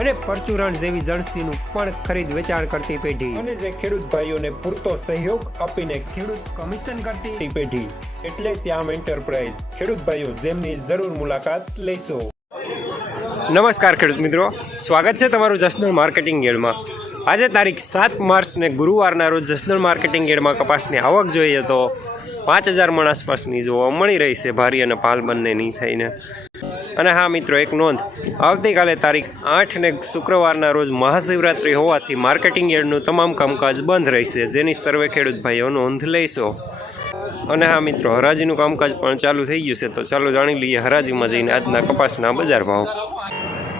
અને પરચુરણ જેવી જણસીનું પણ ખરીદ વેચાણ કરતી પેઢી. અને જે ખેડૂત ભાઈઓને પૂરતો સહયોગ આપીને ખેડૂત કમિશન કરતી પેઢી. એટલે શ્યામ એન્ટરપ્રાઇઝ. ખેડૂત ભાઈઓ જેમની જરૂર મુલાકાત લેશો. નમસ્કાર ખેડૂત મિત્રો. સ્વાગત છે તમારું જસનલ માર્કેટિંગ ગેડમાં. આજે તારીખ સાત માર્ચને ગુરુવારના રોજ જસનલ માર્કેટિંગ યાર્ડમાં કપાસની આવક જોઈએ તો પાંચ હજાર મણ આસપાસની જોવા મળી રહી છે. ભારી અને પાલ બંનેની થઈને. અને હા મિત્રો, એક નોંધ. આવતીકાલે તારીખ આઠ ને શુક્રવારના રોજ મહાશિવરાત્રિ હોવાથી માર્કેટિંગ યાર્ડનું તમામ કામકાજ બંધ રહેશે. જેની સર્વે ખેડૂત ભાઈઓ નોંધ લેશો અને હા મિત્રો, હરાજીનું કામકાજ પણ ચાલુ થઈ ગયું છે, તો ચાલો જાણી લઈએ હરાજીમાં જઈને આજના કપાસના બજાર ભાવ.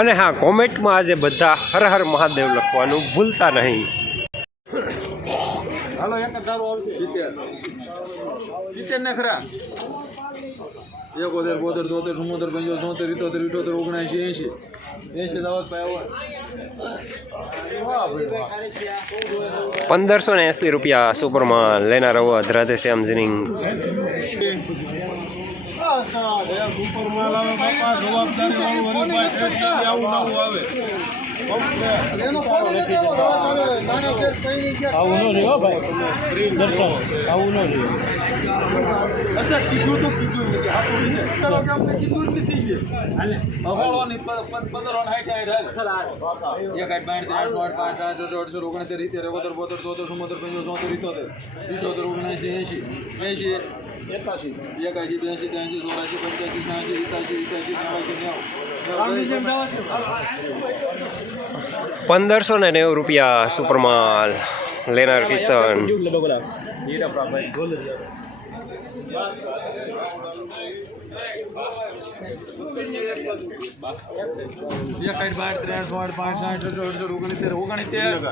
અને હા, કોમેન્ટમાં આજે બધા હર હર મહાદેવ લખવાનું ભૂલતા નહીં. હાલો, એક આવશે. સિત્તેર સિત્તેર ને ખરા? એકોતેર બોતેર તોતેર ચુમ્મોતેર પંચોતેર ચોતેર ઇઠોતેર ઇઠોતેર ઓગણએંશી એંશી. એંશી દવાસ પાય પંદરસો ને એંસી રૂપિયા સુપરમાં લેનાર હોવા રાધે શ્યામ જીનિંગ આવું ન રહ્યો ભાઈ. દર્શન આવું ન રહ્યો. અચ્છા કીધું તો કીધું નથી ચાલો કે અમને જ નથી ગયું. એક ત્રણ આઠ પાંચ આઠ ઇત્તેર એકોતેર બોતેર તોતેર ચુમ્મોતેર પંચોતેર ચોતેર ઇત્તોતેર ઓગણએંશી એંશી એંશી એકાશી એકાશી બ્યાસી ત્યાંશી ચોરાશી પંચ્યાસી છ્યાસી સિત્યાસી ઇત્યાસી નેવાસી નેવું. પંદરસો ને નેવું રૂપિયા સુપરમાલ લેનાર કિશન.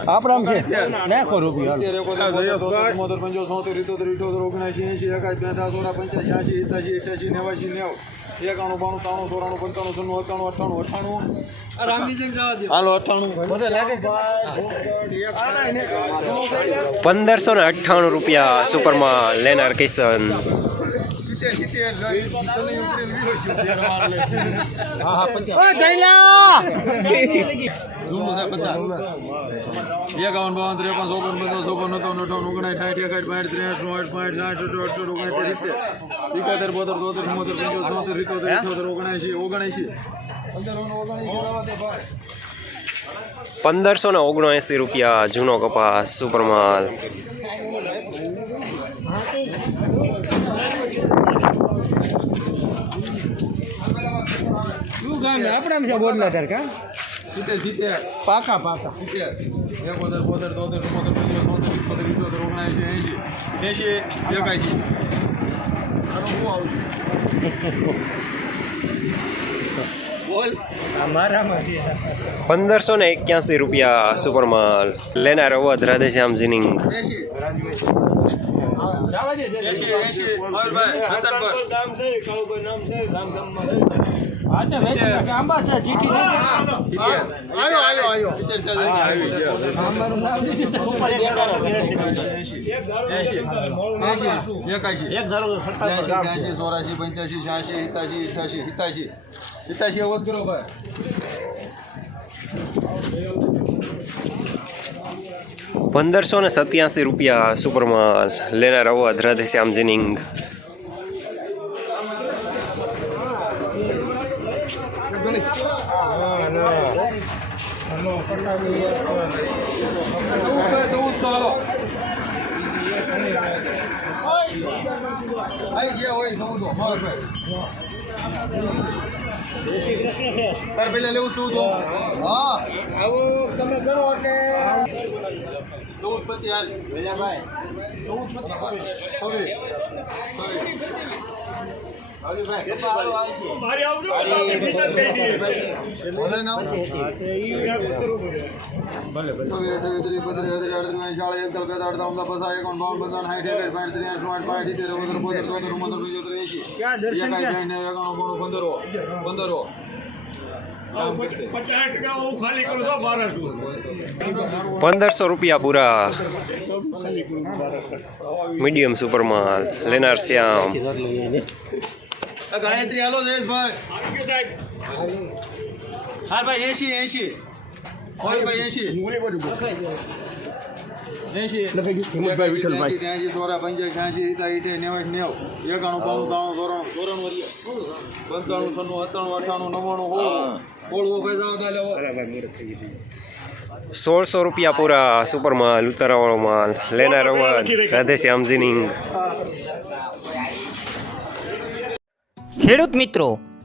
આપણામ છે. નાખો રૂપિયા પંચોતેર, છોતેર, ઇત્તોતેર, ઇઠ્ઠોતેર, ઓગણએંશી, એંશી, એકાસી, પંચ્યાસી, એંશી, સિત્યાસી, નેવાસી, નેવું. એકાણું, બાણું, ત્રાણું, ચોરાણું, પંચાણું, છન્નું, અઠ્ઠાણું. હાલો, અઠ્ઠાણું. પંદરસો ને અઠ્ઠાણું રૂપિયા સુપરમાં લેનાર કિશન એકાવન, બાવન, ત્રેપન, ચોપન, પચાસ, ચોપન, સત્તાવન, અઠાવન, ઓગણસાઠ, સાઠ, એકસાઠ, બાસઠ, ત્રેસઠ, ચોસઠ, પાંસઠ, સાઠ, સત્તર, અઠસઠ, ઓગણસિત્તેર, સિત્તેર. એકોતેર, બોતેર, તોતેર, ચુમ્મોતેર, પંચોતેર, છોતેર, ઇત્તોતેર, ઇઠ્ઠોતેર, ઓગણએંશી, ઓગણએંશી. પંદરસો ને ઓગણએંસી રૂપિયા જૂનો કપાસ સુપરમાલ ગામ છે તાર કા સિત્તેર, સિત્તેર. પાકા પાકા સિત્તેર. એકોતેર, બોતેર, તોતેર, ચુમ્મોતેર, પંચોતેર, છોતેર, ઇઠ્ઠોતેર, ઇઠ્ઠોતેર, ઓગણએંશી, એંશી. એંશી, એકાશી. આનું શું બોલ અમારામાં પંદરસો ને એક્યાસી રૂપિયા સુપરમાલ લેનાર અવધ રાધેશ્યામ જીનિંગ ચોરાશી, પંચ્યાસી, છ્યાસી, હિતાશી ઇઠાશી હિતાશી. હિતાશી અવધ કરો ભાઈ. પંદરસો ને સત્યાસી રૂપિયા સુપરમાલ. લેનાર જીનિંગ ચૌદ ચાલો આઈ ગયા હોય તાર પેલા લેવું ચૌદો હા. આવું તમે કરો એટલે ચૌદ પચીસ હાલ. ભાઈ ચૌદ પચીસ છવ્વીસ પંદરસો રૂપિયા પૂરા મીડિયમ સુપરમાં લેનાર શ્યામ ગાયત્રી હાલો જયેશભાઈ. હા ભાઈ એસી એસી હોય ભાઈ એસી એસી હિંમતભાઈ વિઠ્ઠલભાઈ. ત્યાંસી ચોરા પંચાયત ત્યાંસી ઈતા ઈટે નેવાય નેવ. એકાણું બાણું ત્રાણું ધોરણ ધોરણ વરિયા. પંચાણું છન્નું સત્તાણું અઠાણું નવ્વાણું હોળું હોળું સોળસો રૂપિયા પૂરા સુપર માલ ઉતારાવાળો માલ લેનાર અવાજ રાધે શ્યામજીની ખેડૂત મિત્રો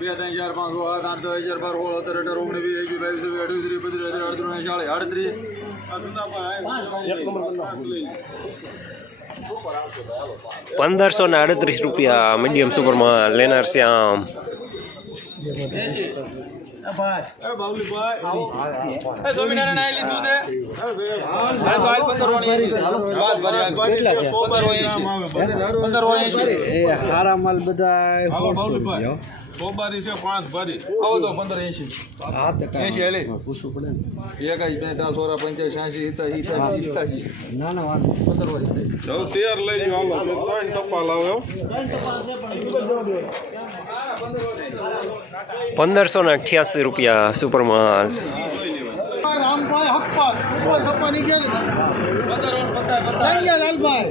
બે ત્રણ ચાર પાંચ સો આઠ આઠ દસ હજાર બાર સોળ સત્તર અઢાર ઓગણીસ વીસ એકવીસ બાવીસ અઠ્યાવીસ ત્રીસ બત્રીસ હજાર અડત્રીસ ચાલીસ આડત્રીસ. પંદરસો ને આડત્રીસ રૂપિયા મીડિયમ સુપરમાં લેનાર શ્યામ. લીધું છે પાંચ બારી આવો તો પંદર એસી એસી હાલે પૂછવું એકાઈ બે ત્રણ સોરા પંચાયત ઈઠાસી ના ના વાત પંદર તેર લઈ જાઓ ત્રણ ટપ્પા પંદરસો ને અઠ્યાસી રૂપિયા સુપરમાં લાલભાઈ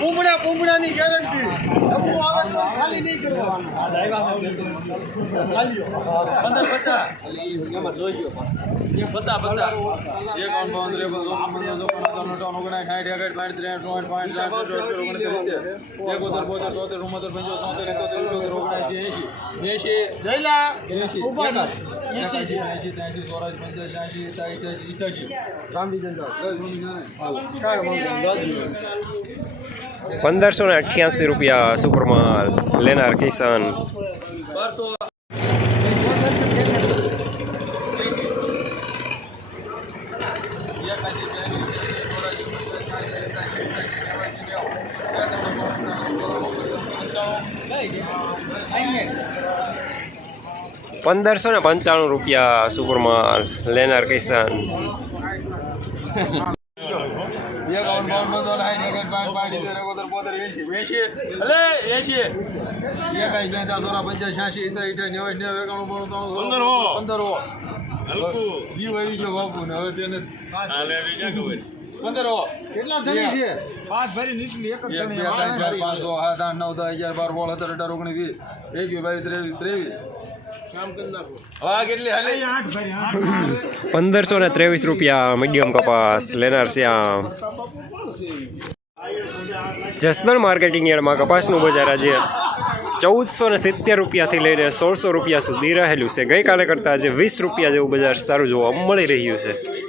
પૂમડા પૂમડાની ગેરંટી ડબ્બુ આવે સાઠ એકસઠ પાંચ ત્રેસઠ ચોસઠ પાંચ સાઠ એકોતેર બોતેર તોતેર ચુમ્મોતેર પંચોતેર ચોતેર ઓગણએંશી એંશી એંશી જયલા એંશી ઊભા રહો. એંશી એંશી ત્યાંશી ચોરાશી પંચ્યાસી એંશી ઇઠ્યાસી પંદરસો ને અઠ્યાસી રૂપિયા સુપરમાં લેનાર કિસાન બારસો પંદરસો ને પંચાણું રૂપિયા સુપરમાં લેનાર કિસાન. પંચાસ કેટલા ધણી છે? પાંચ ભરી નીકળી એક જ એક બે ત્રણ ચાર પાંચ છ સાત આઠ નવ દસ અગિયાર બાર બોલ હજાર અઢાર ઓગણીસ વીસ એકવીસ બાવીસ ત્રેવીસ ત્રેવીસ. પંદરસો ને ત્રેવીસ રૂપિયા મીડિયમ કપાસ લેનાર શ્યામ જસદણ માર્કેટિંગ યાર્ડમાં કપાસનું બજાર આજે ચૌદસો ને સિત્તેર રૂપિયાથી લઈને સોળસો રૂપિયા સુધી રહેલું છે. ગઈકાલે કરતાં આજે વીસ રૂપિયા જેવું બજાર સારું જોવા મળી રહ્યું છે.